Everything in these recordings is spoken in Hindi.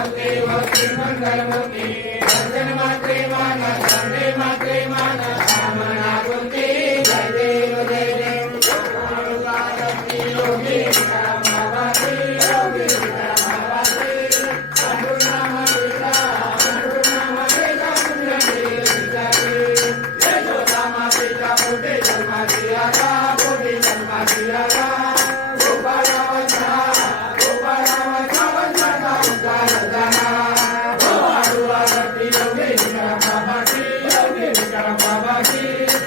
मंगल मूर्ती व श्री विक्रम बाबाची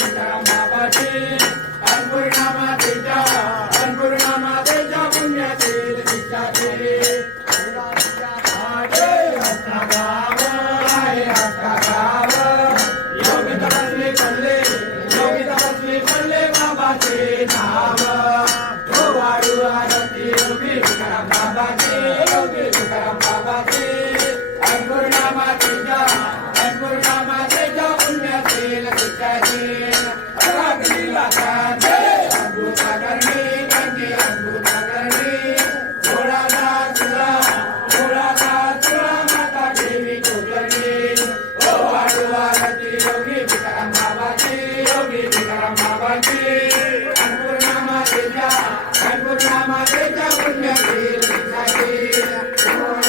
night.